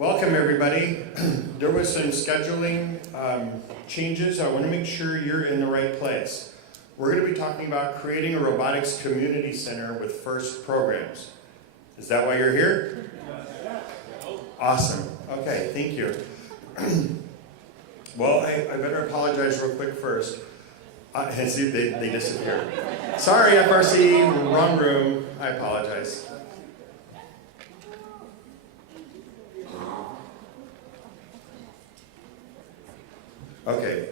Welcome everybody. There was some scheduling changes. I want to make sure you're in the right place. We're going to be talking about creating a robotics community center with FIRST programs. Is that why you're here? Awesome. Okay, thank you. Well, I better apologize real quick first. See, they disappeared. Sorry, FRC, wrong room. I apologize. Okay,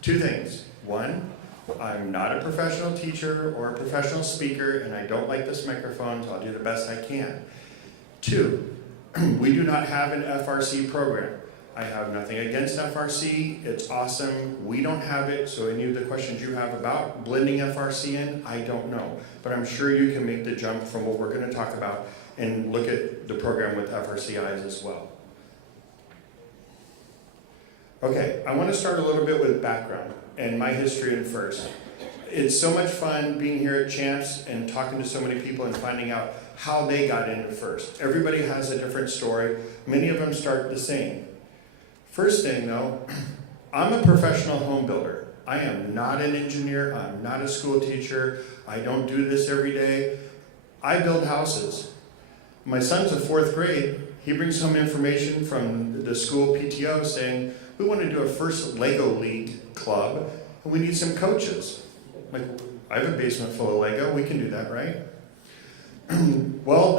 two things. One, I'm not a professional teacher or a professional speaker, and I don't like this microphone, so I'll do the best I can. Two, we do not have an FRC program. I have nothing against FRC. It's awesome. We don't have it, so any of the questions you have about blending FRC in, I don't know. But I'm sure you can make the jump from what we're going to talk about and look at the program with FRC eyes as well. Okay, I want to start a little bit with background and my history in FIRST. It's so much fun being here at Champs and talking to so many people and finding out how they got into FIRST. Everybody has a different story. Many of them start the same. First thing though, I'm a professional home builder. I am not an engineer, I'm not a school teacher, I don't do this every day. I build houses. My son's in 4th grade. He brings home information from the school PTO saying, we want to do a FIRST Lego League club, and we need some coaches. Like, I have a basement full of Lego, we can do that, right? Well,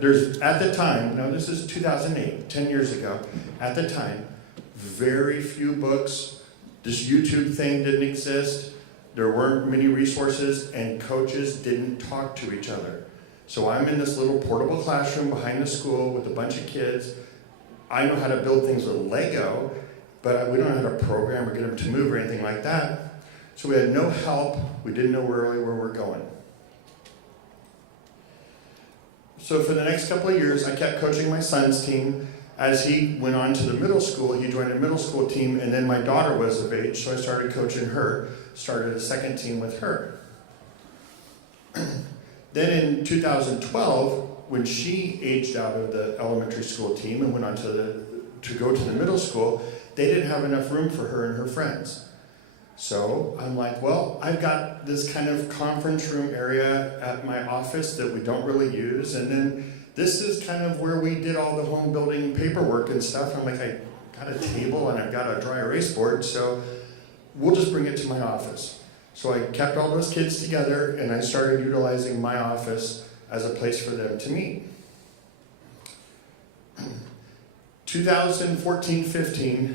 there's, at the time, now this is 2008, 10 years ago, at the time, very few books, this YouTube thing didn't exist, there weren't many resources, and coaches didn't talk to each other. So I'm in this little portable classroom behind the school with a bunch of kids. I know how to build things with Lego, but we don't know how to program or get them to move or anything like that. So we had no help. We didn't know really where we're going. So for the next couple of years, I kept coaching my son's team. As he went on to the middle school, he joined a middle school team, and then my daughter was of age, so I started coaching her, started a second team with her. Then in 2012, when she aged out of the elementary school team and went on to go to the middle school, they didn't have enough room for her and her friends. So I'm like, well, I've got this kind of conference room area at my office that we don't really use, and then this is kind of where we did all the home building paperwork and stuff. I'm like, I got a table and I've got a dry erase board, so we'll just bring it to my office. So I kept all those kids together and I started utilizing my office as a place for them to meet. 2014-15,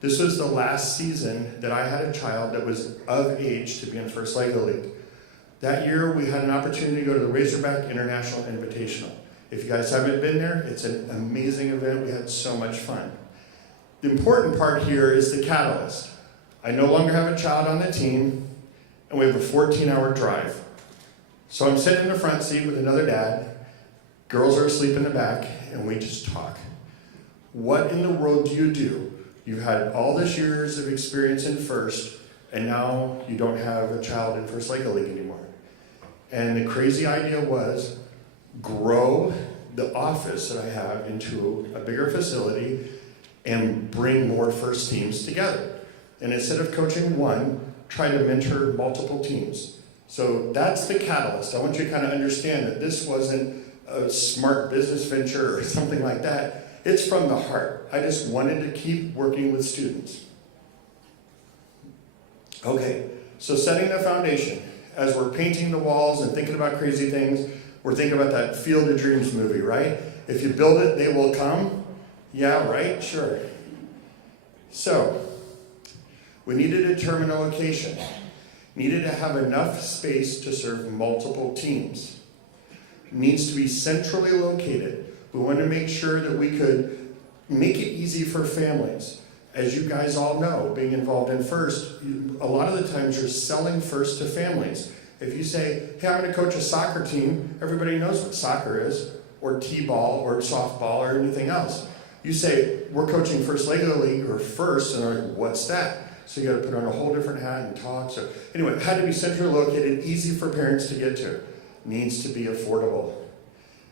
this was the last season that I had a child that was of age to be in FIRST Lego League. That year we had an opportunity to go to the Razorback International Invitational. If you guys haven't been there, it's an amazing event. We had so much fun. The important part here is the catalyst. I no longer have a child on the team, and we have a 14-hour drive. So I'm sitting in the front seat with another dad, girls are asleep in the back, and we just talk. What in the world do you do? You've had all this years of experience in FIRST, and now you don't have a child in FIRST Lego League anymore. And the crazy idea was, grow the office that I have into a bigger facility and bring more FIRST teams together. And instead of coaching one, try to mentor multiple teams. So that's the catalyst. I want you to kind of understand that this wasn't a smart business venture or something like that. It's from the heart. I just wanted to keep working with students. Okay, so setting the foundation. As we're painting the walls and thinking about crazy things, we're thinking about that Field of Dreams movie, right? If you build it, they will come. Yeah, right? Sure. So, we needed to determine a location. Needed to have enough space to serve multiple teams. Needs to be centrally located. We wanted to make sure that we could make it easy for families. As you guys all know, being involved in FIRST, a lot of the times you're selling FIRST to families. If you say, hey, I'm going to coach a soccer team, everybody knows what soccer is, or t-ball, or softball, or anything else. You say, we're coaching FIRST Lego League, or FIRST, and they're like, what's that? So you got to put on a whole different hat and talk. So anyway, it had to be centrally located, easy for parents to get to. Needs to be affordable.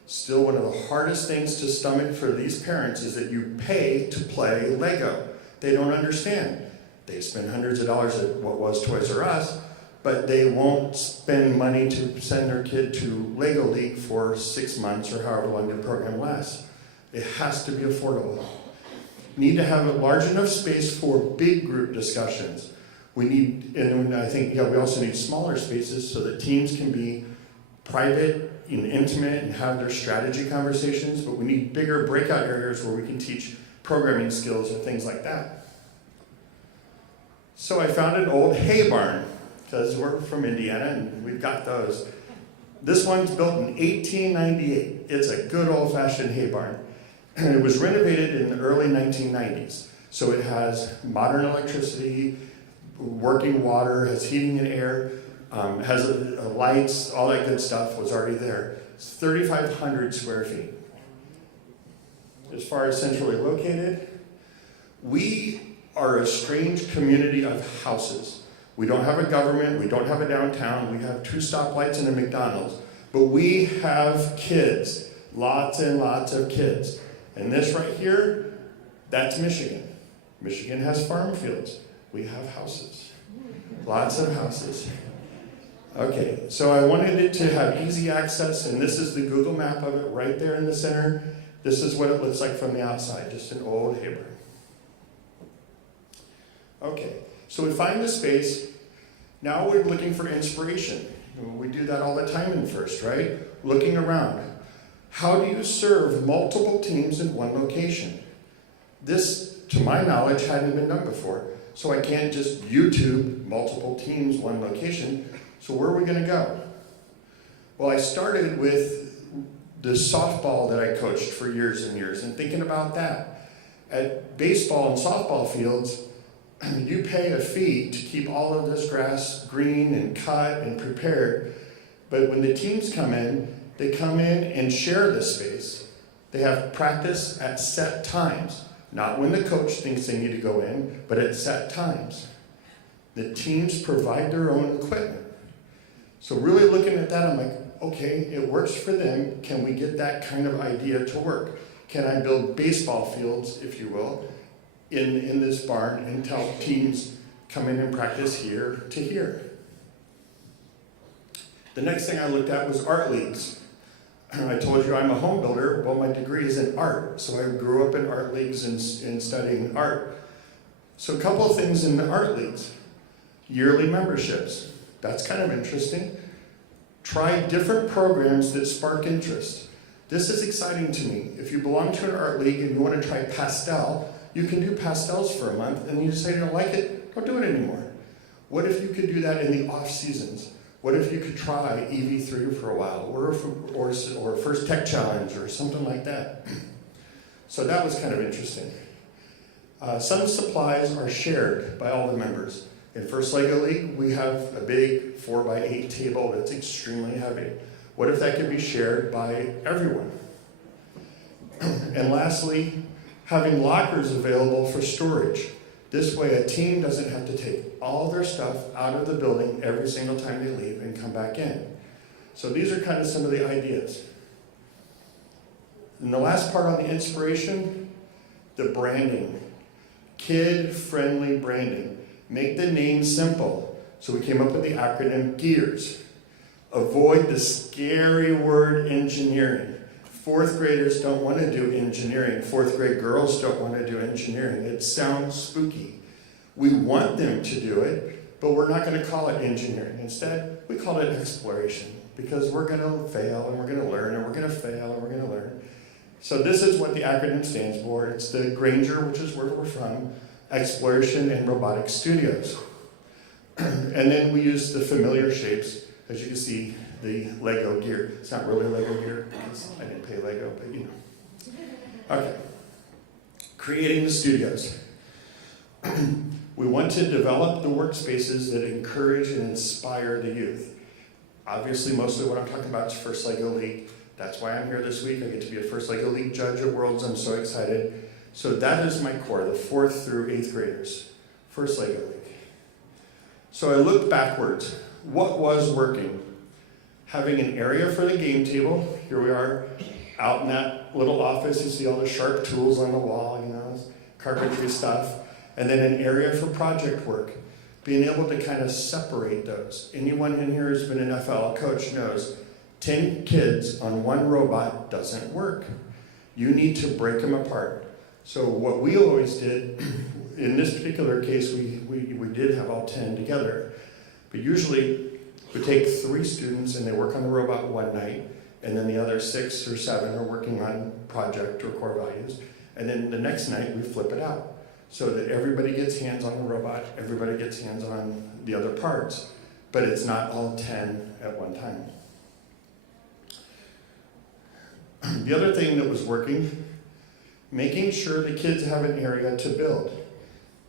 Still, one of the hardest things to stomach for these parents is that you pay to play Lego. They don't understand. They spend hundreds of dollars at what was Toys R Us, but they won't spend money to send their kid to Lego League for 6 months or however long the program lasts. It has to be affordable. Need to have a large enough space for big group discussions. We need, and I think, we also need smaller spaces so that teams can be private and intimate and have their strategy conversations, but we need bigger breakout areas where we can teach programming skills and things like that. So I found an old hay barn, because we're from Indiana and we've got those. This one's built in 1898. It's a good old-fashioned hay barn. And it was renovated in the early 1990s. So it has modern electricity, working water, has heating and air, has lights, all that good stuff was already there. It's 3,500 square feet. As far as centrally located, we are a strange community of houses. We don't have a government, we don't have a downtown, we have 2 stoplights and a McDonald's, but we have kids, lots and lots of kids. And this right here, that's Michigan. Michigan has farm fields. We have houses, lots of houses. Okay, so I wanted it to have easy access, and this is the Google map of it right there in the center. This is what it looks like from the outside, just an old hay barn. Okay, so we find the space. Now we're looking for inspiration. We do that all the time in FIRST, right? Looking around. How do you serve multiple teams in one location? This, to my knowledge, hadn't been done before. So I can't just YouTube multiple teams, one location. So where are we going to go? Well, I started with the softball that I coached for years and years, and thinking about that. At baseball and softball fields, you pay a fee to keep all of this grass green and cut and prepared. But when the teams come in, they come in and share the space. They have practice at set times. Not when the coach thinks they need to go in, but at set times. The teams provide their own equipment. So really looking at that, I'm like, okay, it works for them. Can we get that kind of idea to work? Can I build baseball fields, if you will, in this barn and tell teams come in and practice here to here? The next thing I looked at was art leagues. I told you I'm a home builder. Well, my degree is in art, so I grew up in art leagues and studying art. So a couple of things in the art leagues. Yearly memberships. That's kind of interesting. Try different programs that spark interest. This is exciting to me. If you belong to an art league and you want to try pastel, you can do pastels for a month, and you decide you don't like it, don't do it anymore. What if you could do that in the off seasons? What if you could try EV3 for a while, or First Tech Challenge, or something like that? So that was kind of interesting. Some supplies are shared by all the members. In First Lego League, we have a big 4x8 table that's extremely heavy. What if that could be shared by everyone? And lastly, having lockers available for storage. This way a team doesn't have to take all their stuff out of the building every single time they leave and come back in. So these are kind of some of the ideas. And the last part on the inspiration, the branding. Kid-friendly branding. Make the name simple. So we came up with the acronym GEARS. Avoid the scary word engineering. 4th graders don't want to do engineering. 4th grade girls don't want to do engineering. It sounds spooky. We want them to do it, but we're not going to call it engineering. Instead, we call it exploration, because we're going to fail and we're going to learn, and we're going to fail and we're going to learn. So this is what the acronym stands for. It's the Granger, which is where we're from, Exploration and Robotics Studios. And then we use the familiar shapes, as you can see, the Lego gear. It's not really Lego gear because I didn't pay Lego, but you know. Okay. Creating the studios. We want to develop the workspaces that encourage and inspire the youth. Obviously, mostly what I'm talking about is First Lego League. That's why I'm here this week. I get to be a First Lego League judge at Worlds. I'm so excited. So that is my core, the 4th through 8th graders. First Lego League. So I looked backwards. What was working? Having an area for the game table. Here we are. Out in that little office, you see all the sharp tools on the wall, carpentry stuff. And then an area for project work. Being able to kind of separate those. Anyone in here who's been an FL coach knows 10 kids on one robot doesn't work. You need to break them apart. So what we always did, in this particular case, we did have all 10 together. But usually we take 3 students and they work on the robot one night, and then the other 6 or 7 are working on project or core values. And then the next night we flip it out so that everybody gets hands on the robot, everybody gets hands on the other parts, but it's not all 10 at one time. The other thing that was working, making sure the kids have an area to build.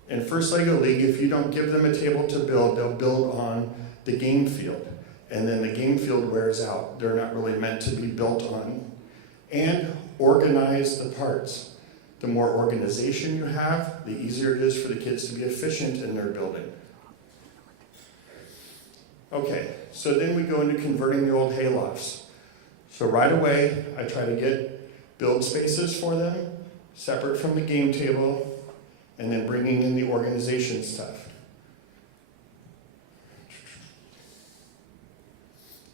In First LEGO League, if you don't give them a table to build, they'll build on the game field. And then the game field wears out. They're not really meant to be built on. And organize the parts. The more organization you have, the easier it is for the kids to be efficient in their building. Okay, so then we go into converting the old haylofts. So right away, I try to get build spaces for them, separate from the game table, and then bringing in the organization stuff.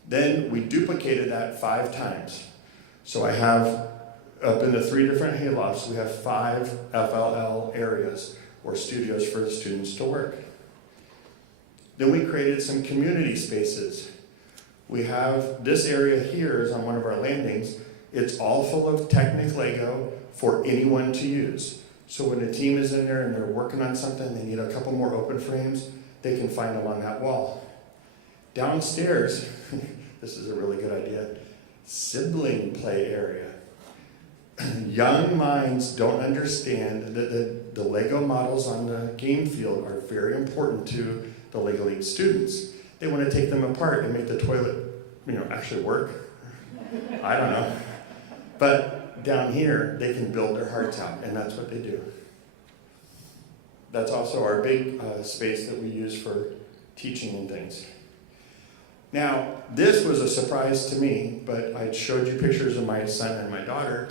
Then we duplicated that 5 times. So I have, up in the 3 different haylofts, we have 5 FLL areas, or studios for the students to work. Then we created some community spaces. We have, this area here is on one of our landings. It's all full of Technic Lego for anyone to use. So when a team is in there and they're working on something, they need a couple more open frames, they can find them on that wall. Downstairs, this is a really good idea, sibling play area. Young minds don't understand that the Lego models on the game field are very important to the Lego League students. They want to take them apart and make the toilet, actually work. I don't know. But down here, they can build their hearts out, and that's what they do. That's also our big space that we use for teaching and things. Now, this was a surprise to me, but I showed you pictures of my son and my daughter.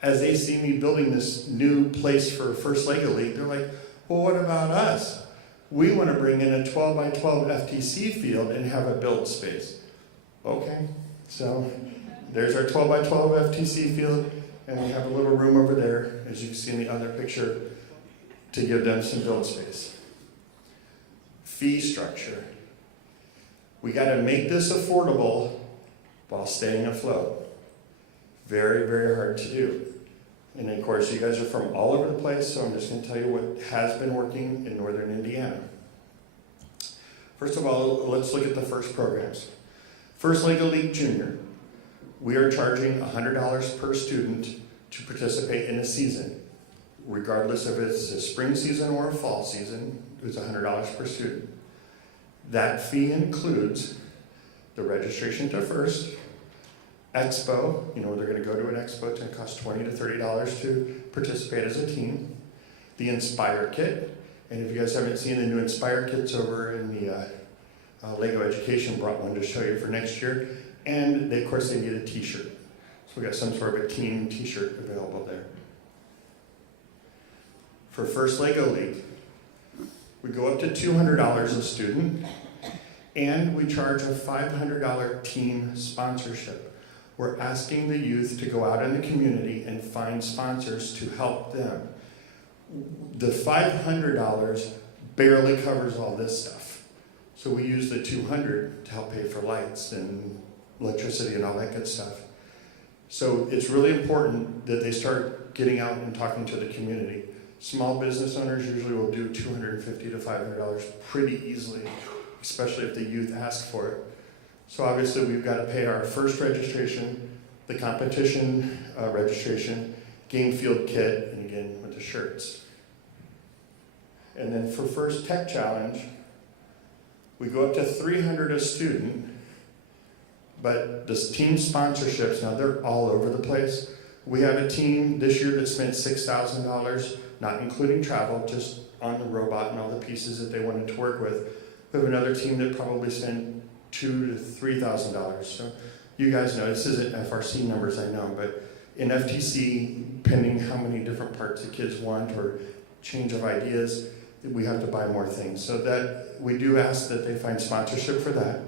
As they see me building this new place for First LEGO League, they're like, well, what about us? We want to bring in a 12 by 12 FTC field and have a build space. Okay, so there's our 12 by 12 FTC field, and we have a little room over there, as you can see in the other picture, to give them some build space. Fee structure. We got to make this affordable while staying afloat. Very, very hard to do. And of course, you guys are from all over the place, so I'm just going to tell you what has been working in northern Indiana. First of all, let's look at the first programs. First LEGO League Junior. We are charging $100 per student to participate in a season. Regardless if it's a spring season or a fall season, it's $100 per student. That fee includes the registration to First, Expo, they're going to go to an expo, it's going to cost $20 to $30 to participate as a team. The Inspire Kit, and if you guys haven't seen the new Inspire Kits over in the Lego Education, brought one to show you for next year. And of course they need a t-shirt. So we got some sort of a team t-shirt available there. For First LEGO League, we go up to $200 a student, and we charge a $500 team sponsorship. We're asking the youth to go out in the community and find sponsors to help them. The $500 barely covers all this stuff. So we use the $200 to help pay for lights and electricity and all that good stuff. So it's really important that they start getting out and talking to the community. Small business owners usually will do $250 to $500 pretty easily, especially if the youth ask for it. So obviously we've got to pay our first registration, the competition registration, game field kit, and again with the shirts. And then for First Tech Challenge, we go up to $300 a student, but the team sponsorships, now they're all over the place. We have a team this year that spent $6,000, not including travel, just on the robot and all the pieces that they wanted to work with. We have another team that probably spent $2,000 to $3,000. So you guys know, this isn't FRC numbers, I know, but In FTC, depending how many different parts the kids want or change of ideas, we have to buy more things. So that we do ask that they find sponsorship for that.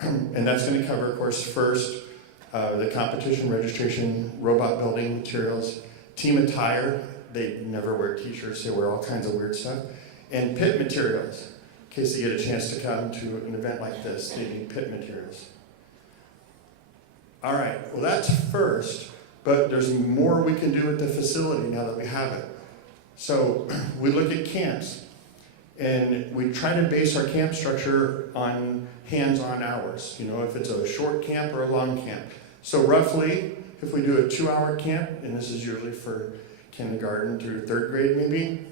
And that's going to cover, of course, first, the competition registration, robot building materials, team attire. They never wear t-shirts, they wear all kinds of weird stuff. And pit materials. In case they get a chance to come to an event like this, they need pit materials. All right, well that's first, but there's more we can do with the facility now that we have it. So we look at camps, and we try to base our camp structure on hands-on hours. You know, if it's a short camp or a long camp. So roughly, if we do a 2-hour camp, and this is usually for kindergarten through 3rd grade maybe,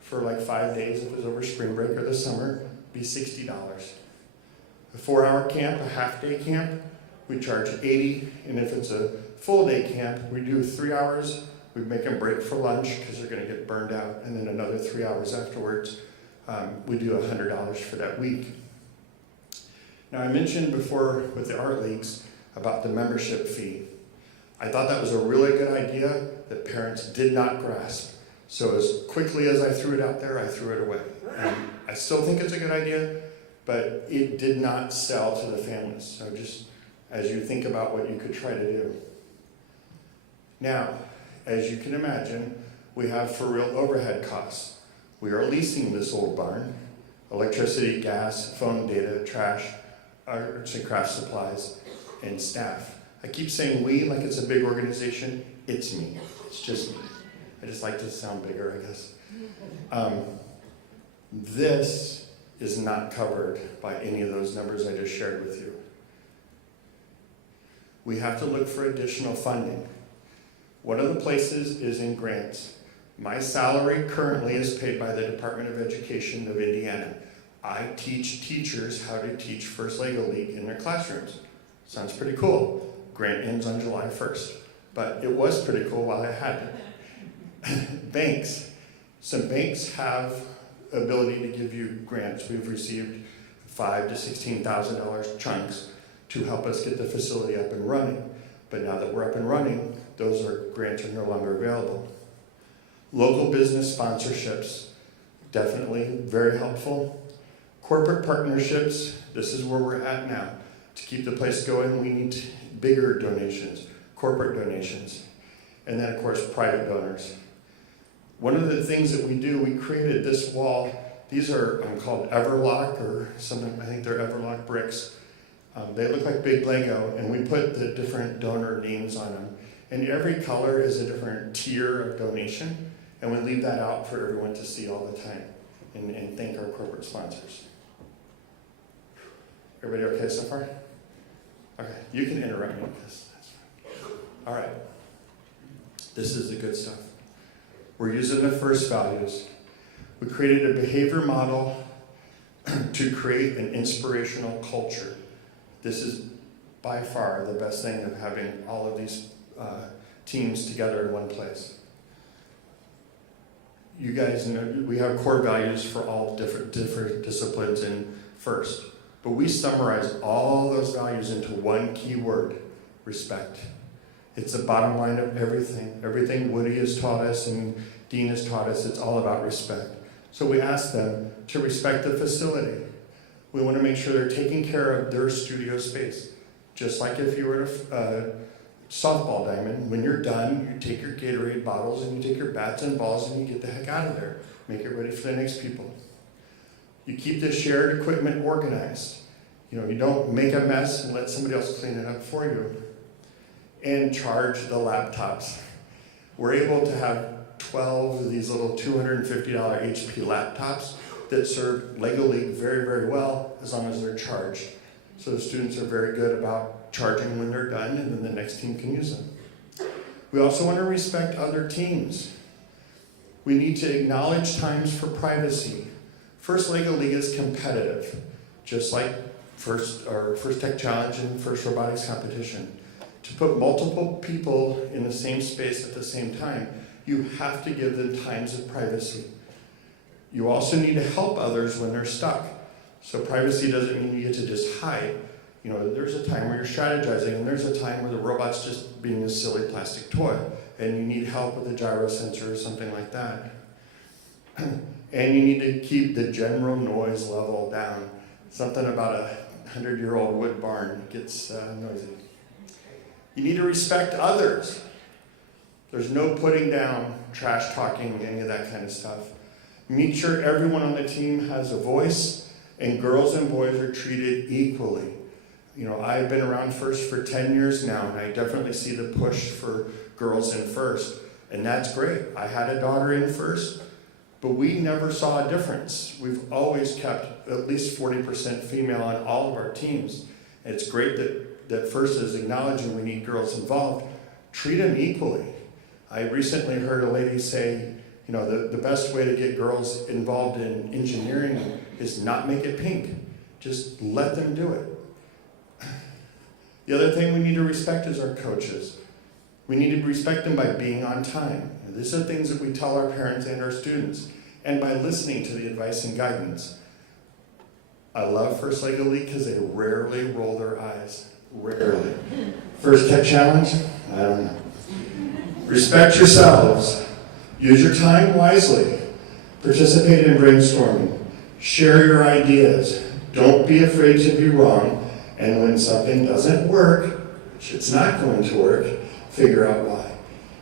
for like 5 days if it was over spring break or the summer, be $60. A 4-hour camp, a half-day camp, we charge $80, and if it's a full-day camp, we do 3 hours. We make them break for lunch because they're going to get burned out, and then another 3 hours afterwards. We do $100 for that week. Now I mentioned before with the art leagues about the membership fee. I thought that was a really good idea that parents did not grasp. So as quickly as I threw it out there, I threw it away. I still think it's a good idea, but it did not sell to the families. So just as you think about what you could try to do. Now, as you can imagine, we have for real overhead costs. We are leasing this old barn, electricity, gas, phone data, trash, arts and craft supplies, and staff. I keep saying we like it's a big organization. It's me. It's just me. I just like to sound bigger, I guess. This is not covered by any of those numbers I just shared with you. We have to look for additional funding. One of the places is in grants. My salary currently is paid by the Department of Education of Indiana. I teach teachers how to teach First Lego League in their classrooms. Sounds pretty cool. Grant ends on July 1st, but it was pretty cool while I had it. Banks. Some banks have ability to give you grants. We've received $5,000 to $16,000 chunks to help us get the facility up and running. But now that we're up and running, those grants are no longer available. Local business sponsorships, definitely very helpful. Corporate partnerships, this is where we're at now. To keep the place going, we need bigger donations, corporate donations, and then of course private donors. One of the things that we do, we created this wall. These are called Everlock or something, I think they're Everlock bricks. They look like big Lego, and we put the different donor names on them. And every color is a different tier of donation, and we leave that out for everyone to see all the time and thank our corporate sponsors. Everybody okay so far? Okay, you can interrupt me because that's fine. All right, this is the good stuff. We're using the first values. We created a behavior model to create an inspirational culture. This is by far the best thing of having all of these teams together in one place. You guys know we have core values for all different disciplines in FIRST, but we summarize all those values into one key word: respect. It's the bottom line of everything. Everything Woody has taught us and Dean has taught us, it's all about respect. So we ask them to respect the facility. We want to make sure they're taking care of their studio space. Just like if you were at a softball diamond, when you're done, you take your Gatorade bottles and you take your bats and balls and you get the heck out of there. Make it ready for the next people. You keep the shared equipment organized. You know, you don't make a mess and let somebody else clean it up for you. And charge the laptops. We're able to have 12 of these little $250 HP laptops that serve Lego League very, very well as long as they're charged. So the students are very good about charging when they're done, and then the next team can use them. We also want to respect other teams. We need to acknowledge times for privacy. First Lego League is competitive, just like First Tech Challenge and First Robotics competition. To put multiple people in the same space at the same time, you have to give them times of privacy. You also need to help others when they're stuck. So privacy doesn't mean you get to just hide. You know, there's a time where you're strategizing, and there's a time where the robot's just being a silly plastic toy, and you need help with a gyro sensor or something like that. And you need to keep the general noise level down. Something about a 100-year-old wood barn gets noisy. You need to respect others. There's no putting down, trash talking, any of that kind of stuff. Make sure everyone on the team has a voice, and girls and boys are treated equally. You know, I've been around FIRST for 10 years now, and I definitely see the push for girls in FIRST, and that's great. I had a daughter in FIRST, but we never saw a difference. We've always kept at least 40% female on all of our teams. And it's great that FIRST is acknowledging we need girls involved. Treat them equally. I recently heard a lady say, you know, the best way to get girls involved in engineering is not make it pink. Just let them do it. The other thing we need to respect is our coaches. We need to respect them by being on time. And these are things that we tell our parents and our students, and by listening to the advice and guidance. I love First Lego League because they rarely roll their eyes. Rarely. First Tech Challenge? I don't know. Respect yourselves. Use your time wisely. Participate in brainstorming. Share your ideas. Don't be afraid to be wrong. And when something doesn't work, which it's not going to work, figure out why.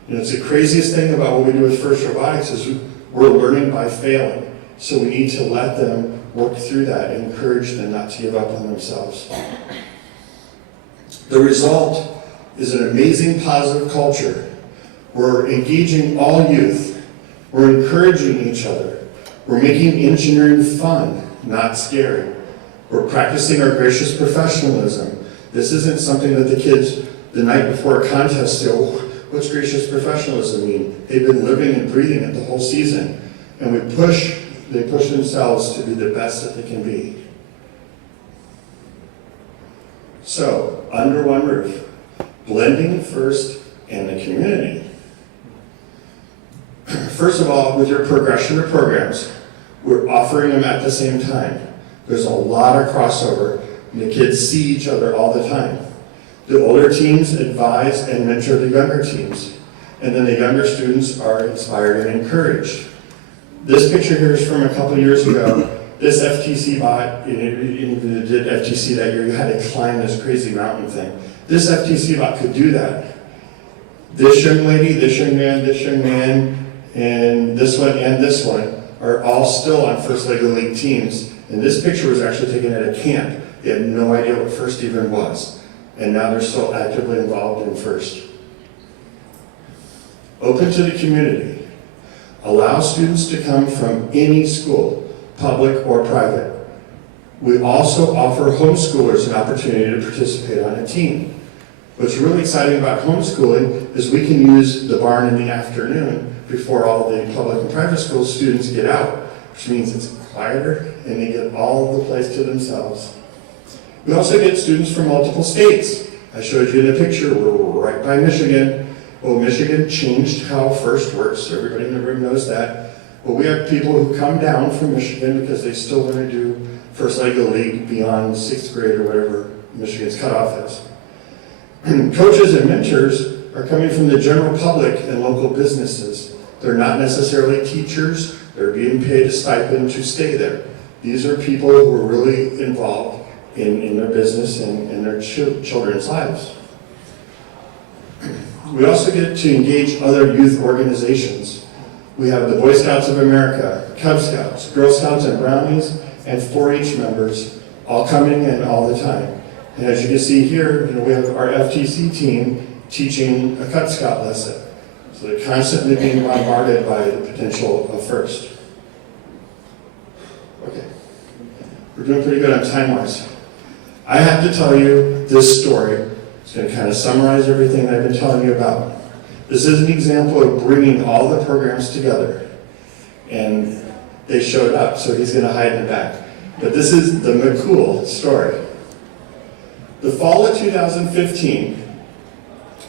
You know, it's the craziest thing about what we do with FIRST Robotics is we're learning by failing. So we need to let them work through that and encourage them not to give up on themselves. The result is an amazing positive culture. We're engaging all youth. We're encouraging each other. We're making engineering fun, not scary. We're practicing our gracious professionalism. This isn't something that the kids, the night before a contest, say, oh, what's gracious professionalism mean? They've been living and breathing it the whole season. And they push themselves to be the best that they can be. So, under one roof, blending FIRST and the community. First of all, with your progression of programs, we're offering them at the same time. There's a lot of crossover, and the kids see each other all the time. The older teams advise and mentor the younger teams, and then the younger students are inspired and encouraged. This picture here is from a couple years ago. This FTC bot, even did FTC that year, you had to climb this crazy mountain thing. This FTC bot could do that. This young lady, this young man, and this one are all still on First Lego League teams. And this picture was actually taken at a camp. They had no idea what FIRST even was. And now they're still actively involved in FIRST. Open to the community. Allow students to come from any school, public or private. We also offer homeschoolers an opportunity to participate on a team. What's really exciting about homeschooling is we can use the barn in the afternoon before all the public and private school students get out, which means it's quieter and they get all the place to themselves. We also get students from multiple states. I showed you in the picture, we're right by Michigan. Well, Michigan changed how FIRST works. Everybody in the room knows that. But we have people who come down from Michigan because they still want to do First Lego League beyond 6th grade or whatever Michigan's cutoff is. Coaches and mentors are coming from the general public and local businesses. They're not necessarily teachers. They're being paid a stipend to stay there. These are people who are really involved in their business and in their children's lives. We also get to engage other youth organizations. We have the Boy Scouts of America, Cub Scouts, Girl Scouts and Brownies, and 4-H members all coming in all the time. And as you can see here, we have our FTC team teaching a Cub Scout lesson. So they're constantly being bombarded by the potential of FIRST. Okay, we're doing pretty good on time-wise. I have to tell you this story. It's going to kind of summarize everything I've been telling you about. This is an example of bringing all the programs together. And they showed up, so he's going to hide in the back. But this is the McCool story. The fall of 2015,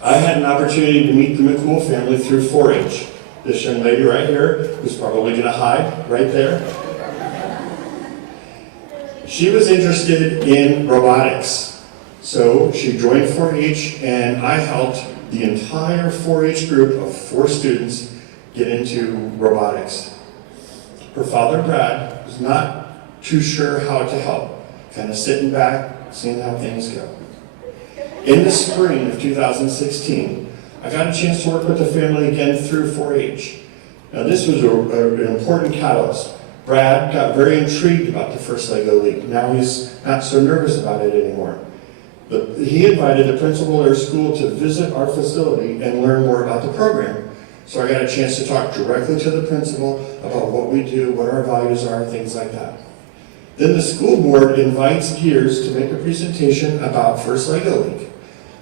I had an opportunity to meet the McCool family through 4-H. This young lady right here, who's probably going to hide right there. She was interested in robotics. So she joined 4-H, and I helped the entire 4-H group of 4 students get into robotics. Her father, Brad, was not too sure how to help, kind of sitting back, seeing how things go. In the spring of 2016, I got a chance to work with the family again through 4-H. Now this was an important catalyst. Brad got very intrigued about the first Lego League. Now he's not so nervous about it anymore. But he invited the principal of their school to visit our facility and learn more about the program. So I got a chance to talk directly to the principal about what we do, what our values are, things like that. Then the school board invites Gears to make a presentation about First Lego League.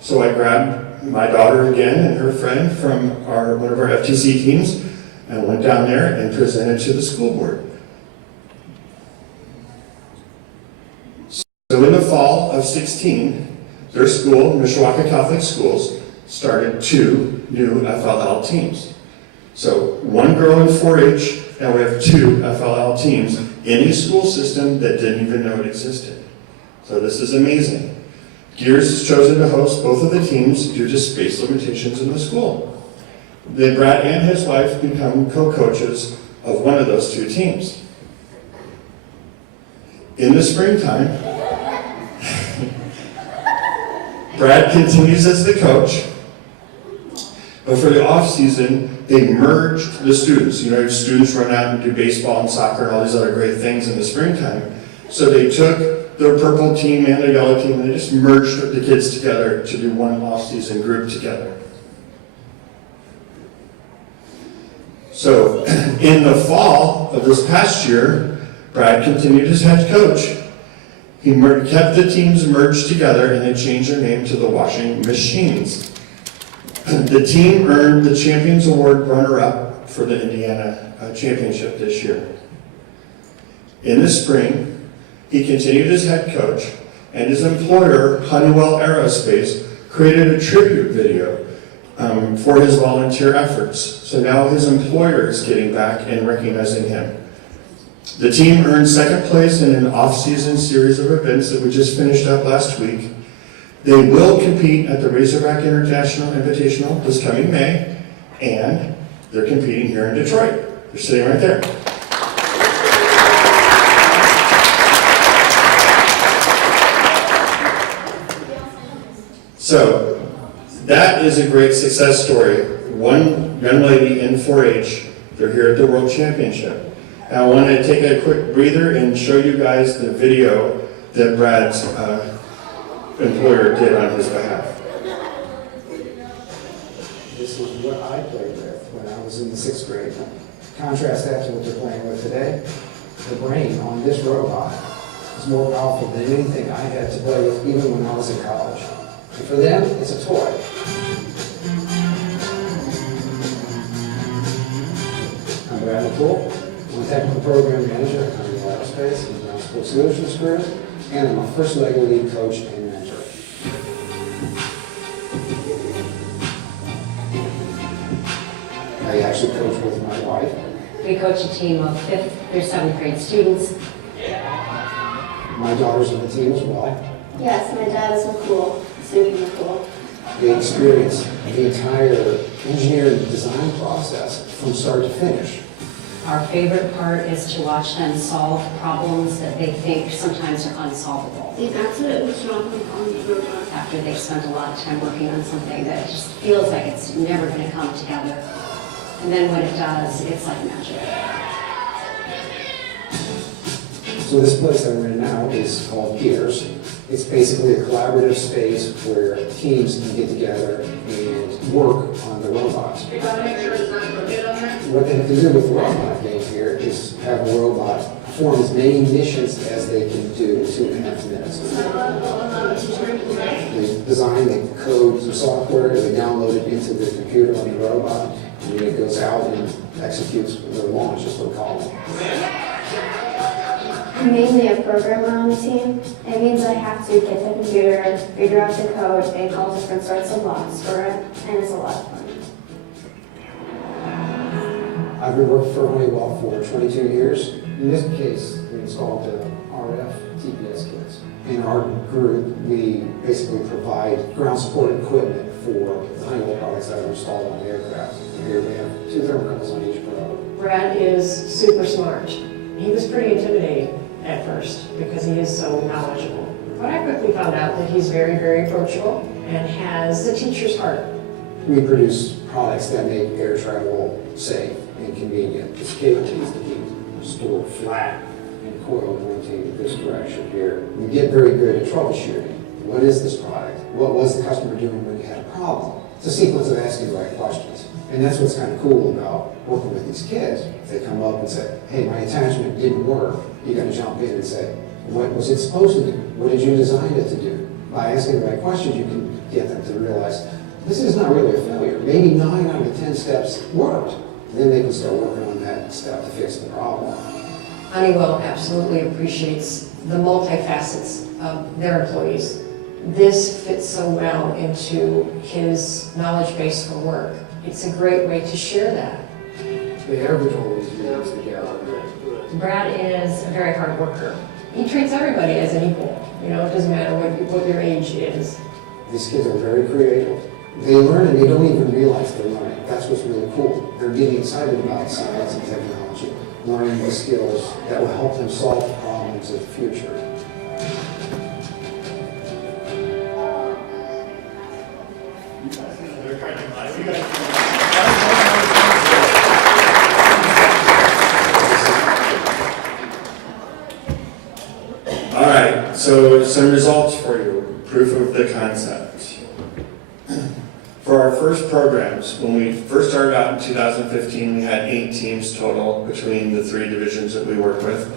So I grabbed my daughter again and her friend from one of our FTC teams and went down there and presented to the school board. So in the fall of 16, their school, Mishawaka Catholic Schools, started 2 new FLL teams. So 1 girl in 4-H, now we have 2 FLL teams in a school system that didn't even know it existed. So this is amazing. Gears has chosen to host both of the teams due to space limitations in the school. Then Brad and his wife become co-coaches of one of those 2 teams. In the springtime, Brad continues as the coach, but for the off season, they merged the students. You know, students run out and do baseball and soccer and all these other great things in the springtime. So they took the purple team and the yellow team and they just merged the kids together to do one off season group together. So in the fall of this past year, Brad continued as head coach. He kept the teams merged together and they changed their name to the Washing Machines. The team earned the Champions Award runner-up for the Indiana Championship this year. In the spring, he continued as head coach, and his employer, Honeywell Aerospace, created a tribute video for his volunteer efforts. So now his employer is getting back and recognizing him. The team earned 2nd place in an off-season series of events that we just finished up last week. They will compete at the Razorback International Invitational this coming May, and they're competing here in Detroit. They're sitting right there. So, that is a great success story. One young lady in 4-H, they're here at the World Championship. And I want to take a quick breather and show you guys the video that Brad's employer did on his behalf. This is what I played with when I was in the 6th grade. Contrast that to what they're playing with today. The brain on this robot is more powerful than anything I had to play with even when I was in college. And for them, it's a toy. I'm Brad McCool. I'm a technical program manager at Untitled Aerospace and my Sports Solutions career, and I'm a First Lego League coach and mentor. I actually coach with my wife. We coach a team of 5th through 7th grade students. My daughter's on the team as well. Yes, my dad is McCool, Suki McCool. They experience the entire engineering design process from start to finish. Our favorite part is to watch them solve problems that they think sometimes are unsolvable. The accident was wrong on the robot. After they've spent a lot of time working on something that just feels like it's never going to come together. And then when it does, it's like magic. So this place that we're in now is called Gears. It's basically a collaborative space where teams can get together and work on the robots. You gotta make sure it's not crooked on there. What they have to do with the robot game here is have a robot perform as many missions as they can do in 2.5 minutes. They design, they code some software, they download it into the computer on the robot, and then it goes out and executes the launch, is what we call it. I'm mainly a programmer on the team. It means I have to get the computer, figure out the code, and all different sorts of blocks for it, and it's a lot of fun. I've been working for Honeywell for 22 years. In this case, we installed the RF TPS kits. In our group, we basically provide ground support equipment for the Honeywell products that are installed on the aircraft. Here we have 2 thermocouples on each probe. Brad is super smart. He was pretty intimidating at first because he is so knowledgeable. But I quickly found out that he's very, very approachable and has the teacher's heart. We produce products that make air travel safe and convenient. This cable needs to be stored flat and coiled rotating this direction here. We get very good at troubleshooting. What is this product? What was the customer doing when you had a problem? It's a sequence of asking the right questions. And that's what's kind of cool about working with these kids. If they come up and say, hey, my attachment didn't work, you got to jump in and say, what was it supposed to do? What did you design it to do? By asking the right questions, you can get them to realize this is not really a failure. Maybe 9 out of 10 steps worked. Then they can start working on that step to fix the problem. Honeywell absolutely appreciates the multifacets of their employees. This fits so well into his knowledge base for work. It's a great way to share that. The average always units together. Brad is a very hard worker. He treats everybody as an equal. You know, it doesn't matter what your age is. These kids are very creative. They learn and they don't even realize they're learning. That's what's really cool. They're getting excited about science and technology, learning the skills that will help them solve problems of the future. All right, so some results for you, proof of the concept. For our first programs, when we first started out in 2015, we had 8 teams total between the 3 divisions that we work with.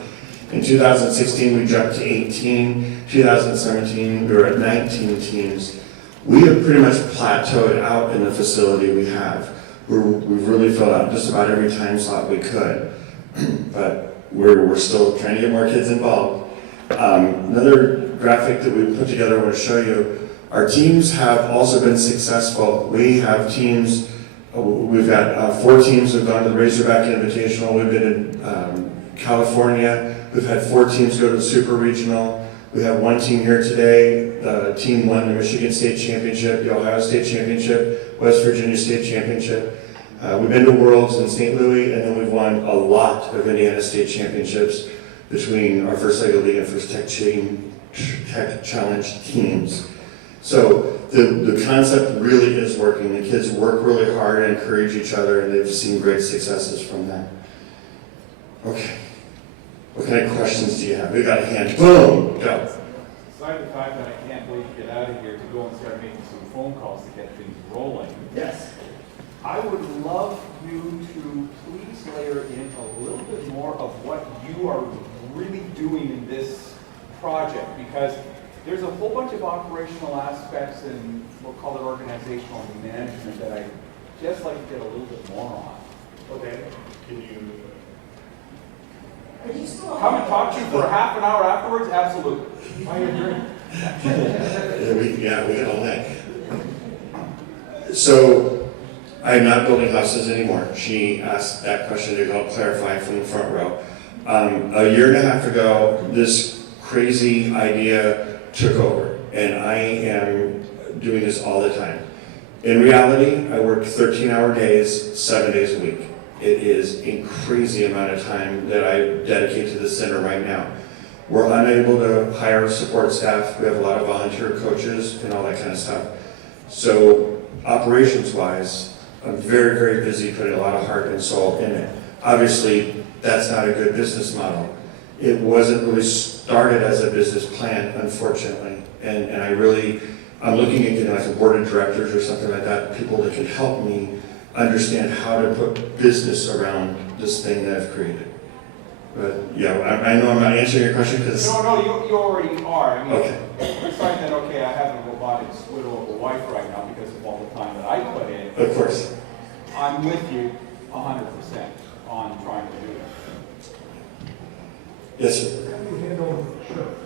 In 2016, we jumped to 18. 2017, we were at 19 teams. We have pretty much plateaued out in the facility we have. We've really filled out just about every time slot we could, but we're still trying to get more kids involved. Another graphic that we put together I want to show you. Our teams have also been successful. We have teams, we've got 4 teams who've gone to the Razorback Invitational. We've been in California. We've had 4 teams go to the Super Regional. We have 1 team here today. The team won the Michigan State Championship, the Ohio State Championship, West Virginia State Championship. We've been to Worlds in St. Louis, and then we've won a lot of Indiana State Championships between our First Lego League and First Tech Challenge teams. So the concept really is working. The kids work really hard and encourage each other, and they've seen great successes from that. Okay. What kind of questions do you have? We got a hand. Boom! Go. Aside the fact that I can't wait to get out of here to go and start making some phone calls to get things rolling. Yes. I would love you to please layer in a little bit more of what you are really doing in this project, because there's a whole bunch of operational aspects and we'll call it organizational management that I'd just like to get a little bit more on. Okay. Can you... Come and talk to you for half an hour afterwards? Absolutely. I agree. we got all that. So, I'm not building houses anymore. She asked that question to help clarify from the front row. A year and a half ago, this crazy idea took over, and I am doing this all the time. In reality, I work 13-hour days, 7 days a week. It is a crazy amount of time that I dedicate to the center right now. We're unable to hire support staff. We have a lot of volunteer coaches and all that kind of stuff. So operations-wise, I'm very, very busy putting a lot of heart and soul in it. Obviously, that's not a good business model. It wasn't really started as a business plan, unfortunately. And I'm looking at getting like a board of directors or something like that, people that can help me understand how to put business around this thing that I've created. But yeah, I know I'm not answering your question because... No, you already are. I mean, okay. Besides that, okay, I have a robotics widow of a wife right now because of all the time that I put in. Of course. I'm with you 100% on trying to do it. Yes, sir. How do you handle insurance?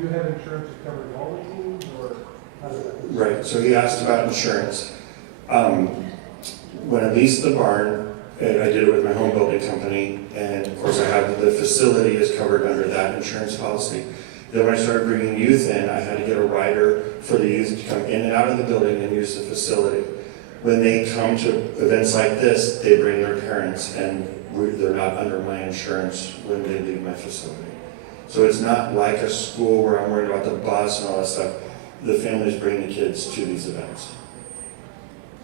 You have insurance that covers all the teams, or how does that? Right, so he asked about insurance. When I leased the barn And I did it with my home building company, and of course I have the facility is covered under that insurance policy. Then when I started bringing youth in, I had to get a rider for the youth to come in and out of the building and use the facility. When they come to events like this, they bring their parents, and they're not under my insurance when they leave my facility. So it's not like a school where I'm worried about the bus and all that stuff. The families bring the kids to these events.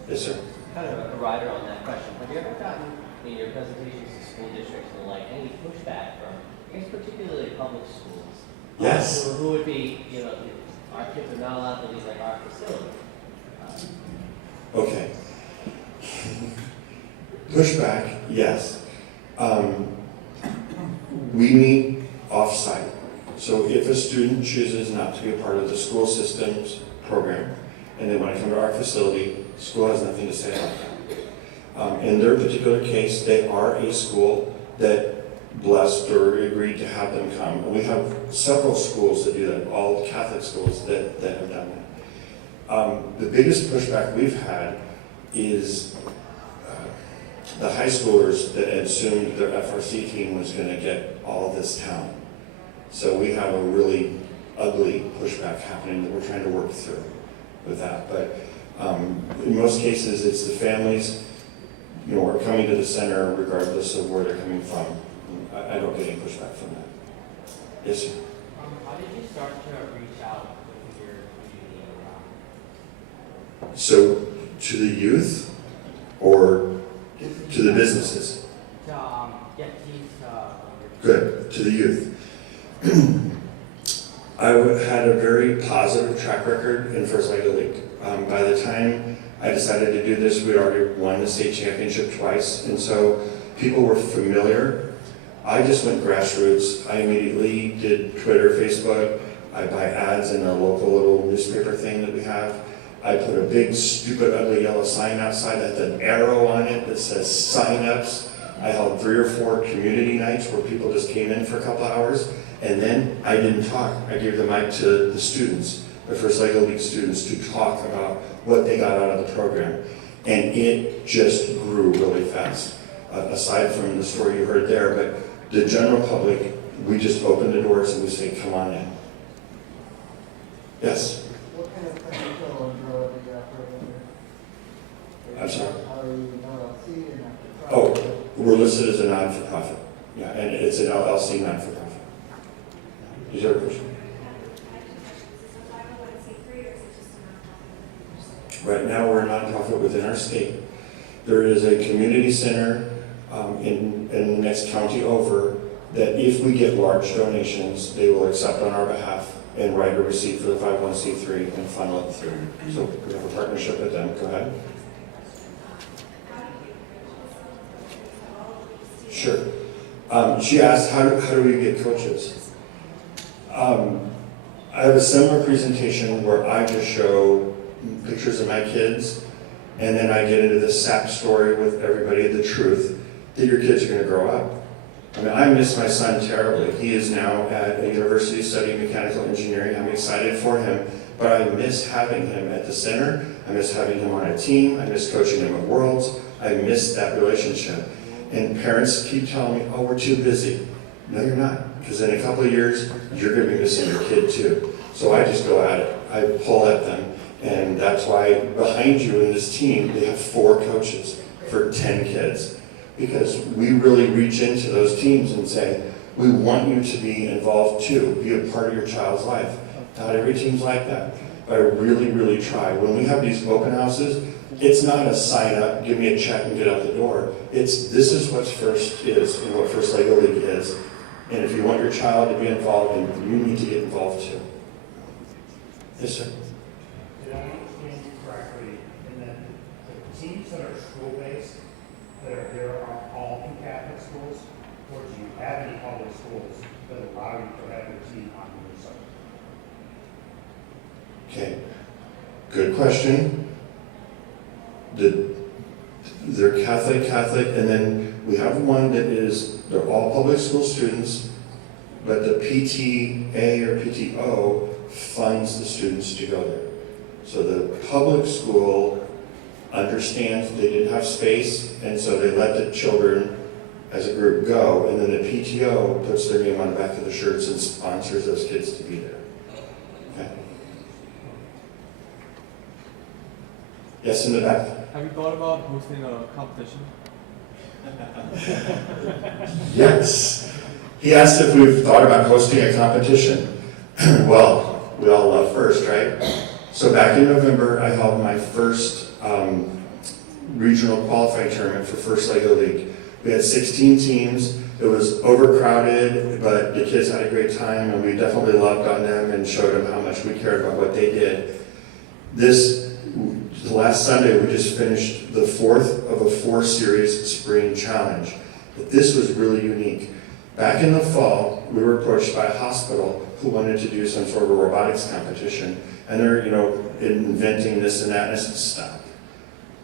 Yes, sir. Kind of a rider on that question. Have you ever gotten, in your presentations to school districts and the like, any pushback from, I guess particularly public schools? Yes. Who would be, our kids are not allowed to leave like our facility. Okay. Pushback, yes. We meet off-site. So if a student chooses not to be a part of the school system's program, and they want to come to our facility, school has nothing to say about that. In their particular case, they are a school that blessed or agreed to have them come. And we have several schools that do that, all Catholic schools that have done that. The biggest pushback we've had is the high schoolers that assumed their FRC team was going to get all this town. So we have a really ugly pushback happening that we're trying to work through with that. But in most cases, it's the families, are coming to the center regardless of where they're coming from. I don't get any pushback from that. Yes, sir. How did you start to reach out with your community? So to the youth or to the businesses? To get these. Good, to the youth. I had a very positive track record in First Lady League. By the time I decided to do this, we'd already won the state championship twice, and so people were familiar. I just went grassroots. I immediately did Twitter, Facebook. I buy ads in a local little newspaper thing that we have. I put a big, stupid, ugly yellow sign outside that had an arrow on it that says sign-ups. I held 3 or 4 community nights where people just came in for a couple hours, and then I didn't talk. I gave the mic to the students, the First Lego League students, to talk about what they got out of the program. And it just grew really fast, aside from the story you heard there. But the general public, we just open the doors and we say, come on in. Yes? What kind of financial umbrella do you operate under? I'm sorry? Are you an LLC and not Oh, we're listed as a non-for-profit. Yeah, and it's an LLC non-for-profit. Is there a question? Right now, we're a nonprofit within our state. There is a community center in the next county over that if we get large donations, they will accept on our behalf and write a receipt for the 501c3 and funnel it through. So we have a partnership with them. Go ahead. Sure. She asked, how do we get coaches? I have a similar presentation where I just show pictures of my kids, and then I get into this SAP story with everybody, the truth, that your kids are going to grow up. I mean, I miss my son terribly. He is now at a university studying mechanical engineering. I'm excited for him, but I miss having him at the center. I miss having him on a team. I miss coaching him at Worlds. I miss that relationship. And parents keep telling me, oh, we're too busy. No, you're not, because in a couple of years, you're going to be missing your kid too. So I just go at it. I pull at them. And that's why behind you in this team, they have 4 coaches for 10 kids. Because we really reach into those teams and say, we want you to be involved too, be a part of your child's life. Not every team's like that, but I really, really try. When we have these open houses, it's not a sign up, give me a check and get out the door. It's, this is what First is and what First Lego League is. And if you want your child to be involved, then you need to get involved too. Yes, sir. Did I understand you correctly, in that the teams that are school-based, that are here are all in Catholic schools, or do you have any public schools that allow you to have your team on your site? Okay, good question. They're Catholic, and then we have one that is, they're all public school students, but the PTA or PTO funds the students to go there. So the public school understands they didn't have space, and so they let the children as a group go, and then the PTO puts their name on the back of the shirts and sponsors those kids to be there. Okay. Yes, in the back. Have you thought about hosting a competition? Yes. He asked if we've thought about hosting a competition. Well, we all love first, right? So back in November, I held my first regional qualifying tournament for First Lego League. We had 16 teams. It was overcrowded, but the kids had a great time, and we definitely loved on them and showed them how much we cared about what they did. The last Sunday, we just finished the 4th of a 4-series spring challenge. But this was really unique. Back in the fall, we were approached by a hospital who wanted to do some sort of a robotics competition, and they're, inventing this and that, and I said, stop.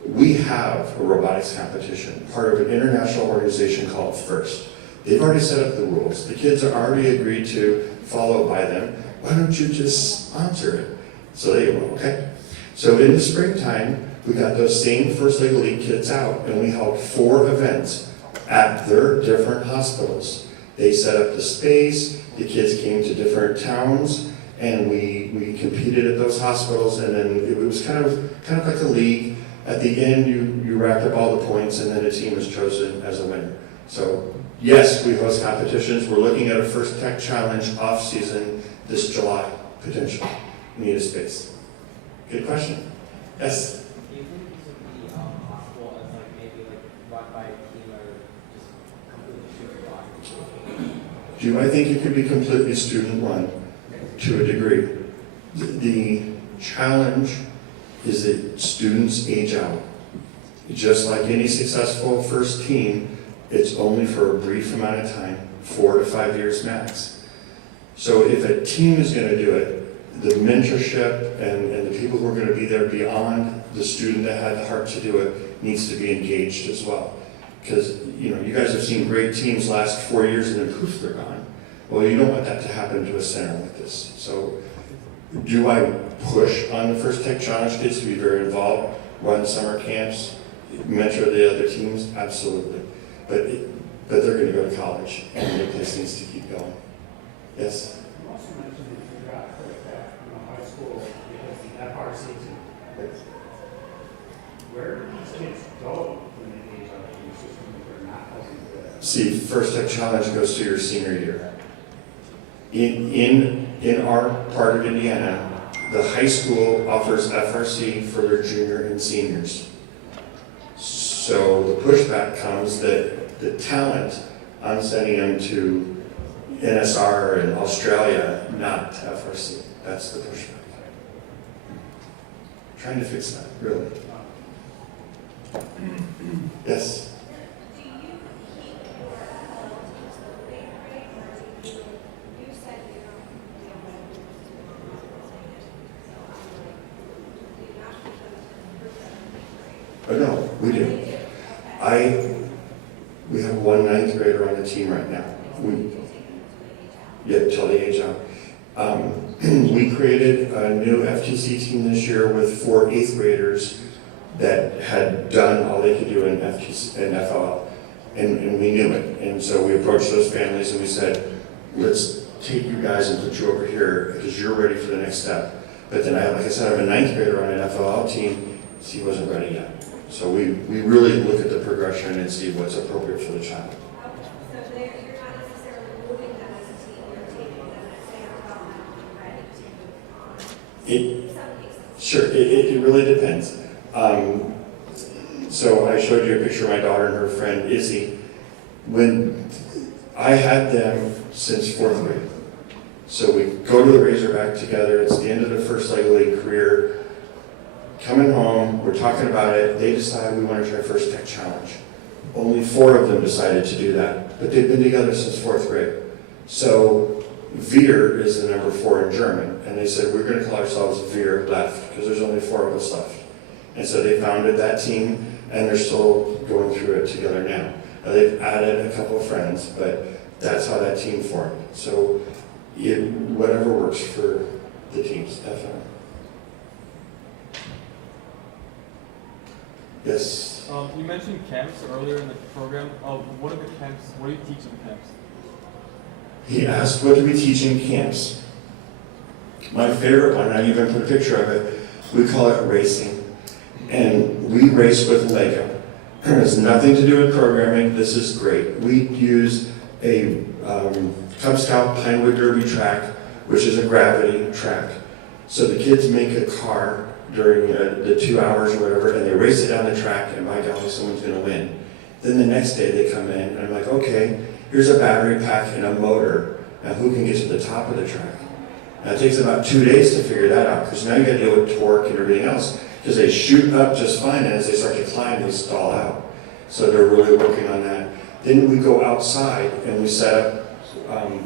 We have a robotics competition, part of an international organization called FIRST. They've already set up the rules. The kids are already agreed to follow by them. Why don't you just sponsor it? So they go, okay. So in the springtime, we got those same First Lego League kids out, and we held 4 events at their different hospitals. They set up the space, the kids came to different towns, and we competed at those hospitals, and then it was kind of like a league. At the end, you racked up all the points, and then a team was chosen as a winner. So yes, we host competitions. We're looking at a First Tech Challenge off-season this July, potentially. We need a space. Good question. Yes? Do you think this would be possible as maybe run by a team or just completely student-run? Do I think it could be completely student-run to a degree? The challenge is that students age out. Just like any successful first team, it's only for a brief amount of time, 4 to 5 years max. So if a team is going to do it, the mentorship and the people who are going to be there beyond the student that had the heart to do it needs to be engaged as well. Because you guys have seen great teams last 4 years and then poof, they're gone. Well, you don't want that to happen to a center like this. So do I push on the First Tech Challenge kids to be very involved, run summer camps, mentor the other teams? Absolutely. But they're going to go to college, and the place needs to keep going. Yes? You also mentioned that you got pushed back from high school because the FRC team. Where do these kids go when they age out in the system if they're not helping with? See, First Tech Challenge goes to your senior year. In our part of Indiana, the high school offers FRC for their junior and seniors. So the pushback comes that the talent, I'm sending them to NSR in Australia, not to FRC. That's the pushback. Trying to fix that, really. Yes? Oh, no, we do. We have one 9th grader on the team right now. Till they age out. We created a new FTC team this year with 4 8th graders that had done all they could do in FLL, and we knew it. And so we approached those families and we said, let's take you guys and put you over here because you're ready for the next step. But then, like I said, I have a 9th grader on an FLL team, so he wasn't ready yet. So we really look at the progression and see what's appropriate for the child. So you're not necessarily moving them as a team, you're taking them as they are developmentally ready to move on. In some cases. Sure, it really depends. So I showed you a picture of my daughter and her friend Izzy. When I had them since 4th grade. So we go to the Razorback together. It's the end of the First Lego League career. Coming home, we're talking about it. They decide we want to try First Tech Challenge. Only 4 of them decided to do that, but they've been together since 4th grade. So Wir is the number 4 in German, and they said we're going to call ourselves Wir Left because there's only 4 of us left. And so they founded that team, and they're still going through it together now. Now they've added a couple of friends, but that's how that team formed. So whatever works for the teams, definitely. Yes. You mentioned camps earlier in the program. What are the camps? What do you teach in camps? He asked what do we teach in camps. My favorite one, I even put a picture of it, we call it racing. And we race with Lego. It has nothing to do with programming. This is great. We use a Cub Scout Pinewood Derby track, which is a gravity track. So the kids make a car during the 2 hours or whatever, and they race it down the track, and by golly, someone's going to win. Then the next day they come in, and I'm like, okay, here's a battery pack and a motor. Now who can get to the top of the track? Now it takes about 2 days to figure that out, because now you got to deal with torque and everything else, because they shoot up just fine, and as they start to climb, they stall out. So they're really working on that. Then we go outside, and we set up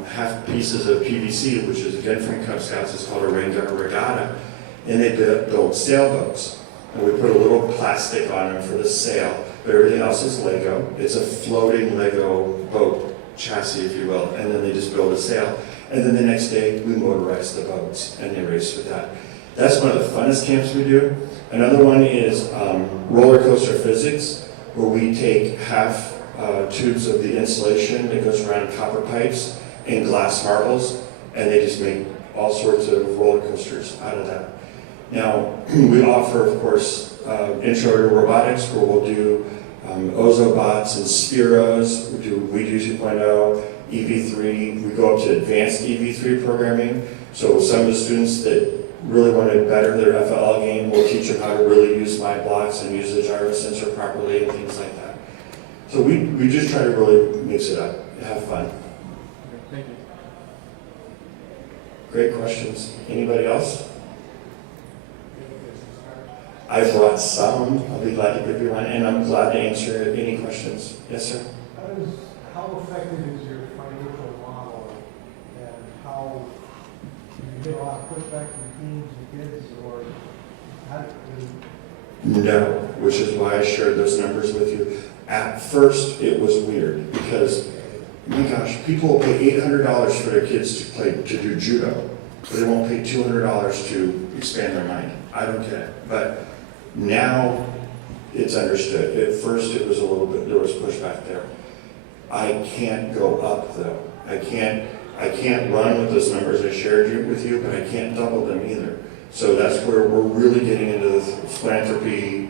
half pieces of PVC, which is again from Cub Scouts. It's called a regatta, and they build sailboats. And we put a little plastic on them for the sail, but everything else is Lego. It's a floating Lego boat chassis, if you will, and then they just build a sail. And then the next day, we motorize the boats, and they race with that. That's one of the funnest camps we do. Another one is roller coaster physics, where we take half tubes of the insulation that goes around copper pipes and glass marbles, and they just make all sorts of roller coasters out of that. Now, we offer, of course, intro to robotics, where we'll do Ozobots and Spiros. We do 2.0, EV3. We go up to advanced EV3 programming. So some of the students that really want to better their FLL game, we'll teach them how to really use my blocks and use the gyro sensor properly and things like that. So we just try to really mix it up, have fun. Okay, thank you. Great questions. Anybody else? I brought some. I'll be glad to give you one, and I'm glad to answer any questions. Yes, sir? How effective is your financial model, and how do you get a lot of pushback from teams and kids, or how do you? No, which is why I shared those numbers with you. At first, it was weird because, my gosh, people will pay $800 for their kids to do judo, but they won't pay $200 to expand their mind. I don't get it, but now it's understood. At first, it was a little bit, there was pushback there. I can't go up though. I can't run with those numbers I shared with you, but I can't double them either. So that's where we're really getting into the philanthropy,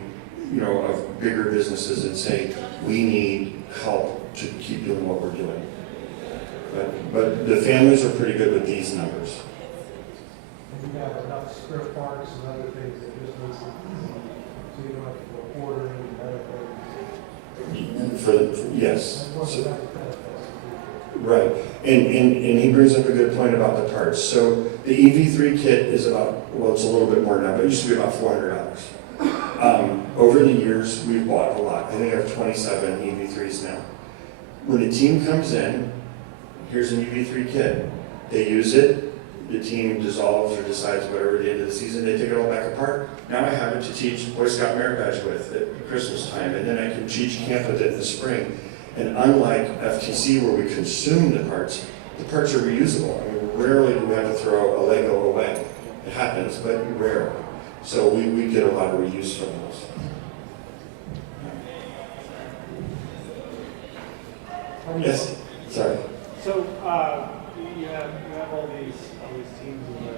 of bigger businesses and saying we need help to keep doing what we're doing. But the families are pretty good with these numbers. And you have enough script parts and other things that just makes it easy, so you don't have to go ordering and other things. Yes. And what's So- that benefits? Right, and he brings up a good point about the parts. So the EV3 kit is about, well, it's a little bit more now, but it used to be about $400. Over the years, we've bought a lot. I think I have 27 EV3s now. When a team comes in, here's an EV3 kit. They use it, the team dissolves or decides whatever at the end of the season, they take it all back apart. Now I have it to teach Boy Scout Merit Badge with at Christmas time, and then I can teach camp with it in the spring. And unlike FTC where we consume the parts are reusable. I mean, rarely do we have to throw a Lego away. It happens, but rarely. So we get a lot of reuse from those. Yes, sorry. So you have all these teams in the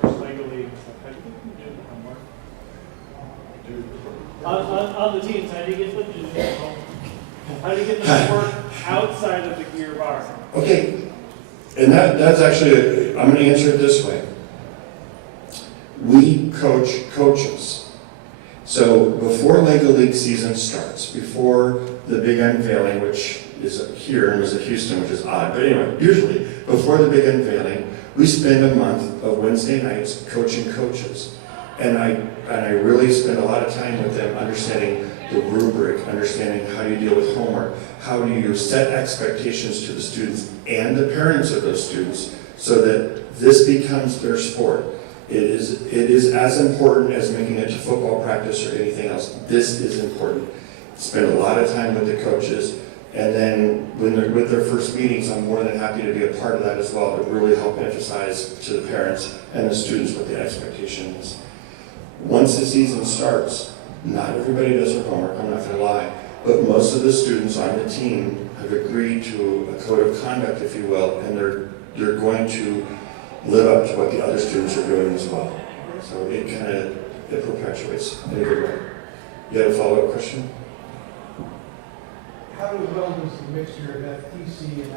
first Lego League and stuff. How do you do the homework? On the teams, how do you get them to do the homework? How do you get them to work outside of the gear bar? Okay, and that's actually, I'm going to answer it this way. We coach coaches. So before Lego League season starts, before the big unveiling, which is here and was at Houston, which is odd, but anyway, usually before the big unveiling, we spend a month of Wednesday nights coaching coaches. And I really spend a lot of time with them understanding the rubric, understanding how you deal with homework, how do you set expectations to the students and the parents of those students so that this becomes their sport. It is as important as making it to football practice or anything else. This is important. Spend a lot of time with the coaches, and then when they're with their first meetings, I'm more than happy to be a part of that as well, to really help emphasize to the parents and the students what the expectation is. Once the season starts, Not everybody does their homework, I'm not gonna lie, but most of the students on the team have agreed to a code of conduct, if you will, and they're going to live up to what the other students are doing as well. So it perpetuates in a good way. You had a follow-up question? How well does the mixture of FTC and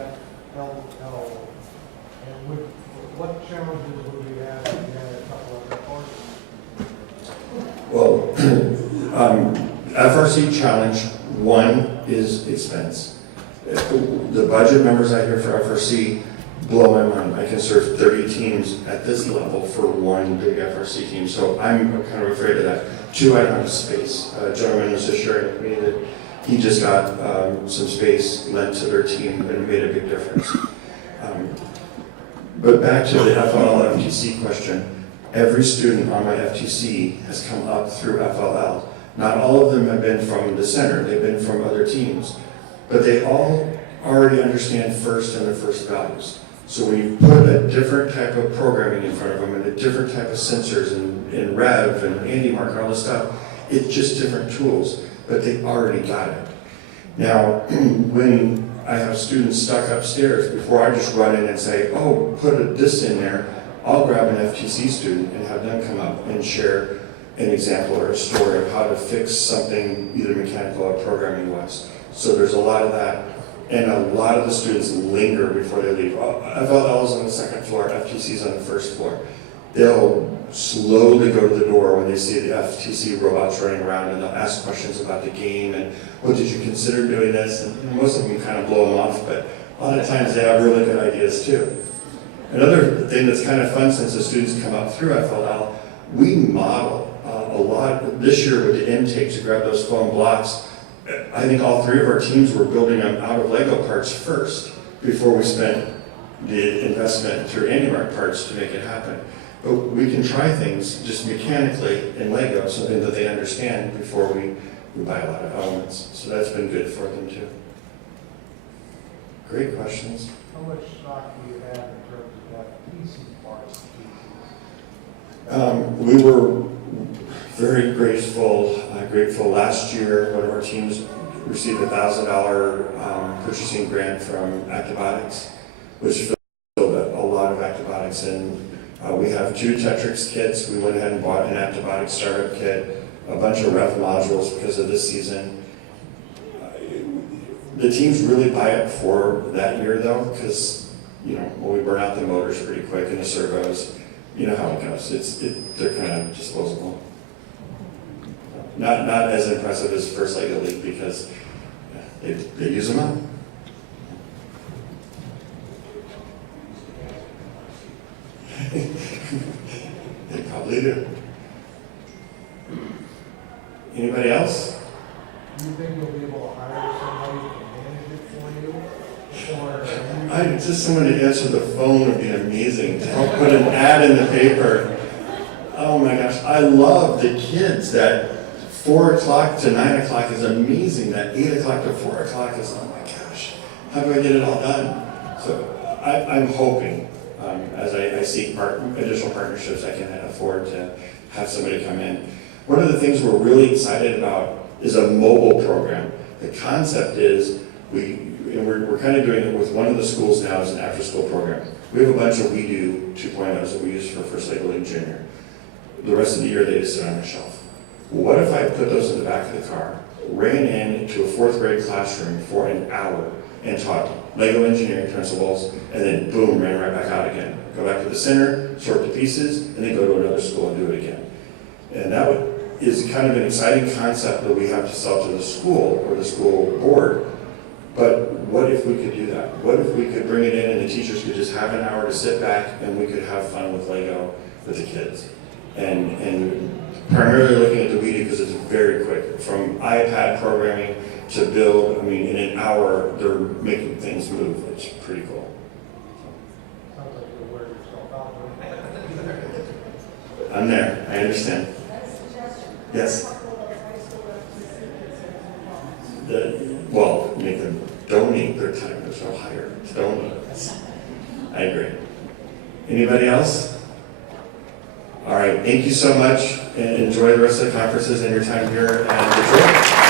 FLL, and what challenges would we have if we had a couple of parties? Well, FRC challenge one is expense. The budget numbers I hear for FRC blow my mind. I can serve 30 teams at this level for one big FRC team, so I'm kind of afraid of that. Two, I don't have space. A gentleman was just sharing with me that he just got some space lent to their team, and it made a big difference. But back to the FLL FTC question, every student on my FTC has come up through FLL. Not all of them have been from the center, they've been from other teams, but they all already understand FIRST and the FIRST values. So when you put a different type of programming in front of them and a different type of sensors and Rev and AndyMark and all this stuff, it's just different tools, but they already got it. Now, when I have students stuck upstairs, before I just run in and say, oh, put this in there, I'll grab an FTC student and have them come up and share an example or a story of how to fix something, either mechanical or programming wise. So there's a lot of that, and a lot of the students linger before they leave. FLL is on the second floor, FTC is on the first floor. They'll slowly go to the door when they see the FTC robots running around, and they'll ask questions about the game and what did you consider doing this, and most of them kind of blow them off, but a lot of times they have really good ideas too. Another thing that's kind of fun, since the students come up through FLL, we model a lot this year with the intake to grab those foam blocks. I think all three of our teams were building them out of Lego parts first before we spent the investment through AndyMark parts to make it happen. But we can try things just mechanically in Lego, something that they understand before we buy a lot of elements. So that's been good for them too. Great questions. How much stock do you have in terms of that PC parts? We were very grateful last year. One of our teams received a $1,000 purchasing grant from Actibotics, which filled a lot of Actibotics. And we have 2 Tetrix kits. We went ahead and bought an Actibotics startup kit, a bunch of Rev modules because of this season. The teams really buy it for that year though, because we burn out the motors pretty quick and the servos. You know how it goes. They're kind of disposable. Not as impressive as First Lego League because they use them up. They probably do. Anybody else? Do you think you'll be able to hire somebody to manage it for you? Or Just someone to answer the phone would be amazing. To help put an ad in the paper. Oh my gosh, I love the kids. That 4 o'clock to 9 o'clock is amazing. That 8 o'clock to 4 o'clock is, oh my gosh, how do I get it all done? So I'm hoping, as I seek additional partnerships, I can afford to have somebody come in. One of the things we're really excited about is a mobile program. The concept is we're kind of doing it with one of the schools now as an after-school program. We have a bunch of We Do 2.0s that we use for First Lego League Junior. The rest of the year they just sit on the shelf. What if I put those in the back of the car, ran into a 4th grade classroom for an hour and taught Lego engineering principles, and then boom, ran right back out again. Go back to the center, sort the pieces, and then go to another school and do it again. And that is kind of an exciting concept that we have to sell to the school or the school board. But what if we could do that? What if we could bring it in and the teachers could just have an hour to sit back and we could have fun with Lego with the kids? And primarily looking at the We Do because it's very quick. From iPad programming to build, in an hour, they're making things move. It's pretty cool. sounds like you'll wear yourself out. I'm there, I understand. Yes? Make them donate their time, there's no higher to donate. I agree. Anybody else? All right, thank you so much, and enjoy the rest of the conferences and your time here at Detroit.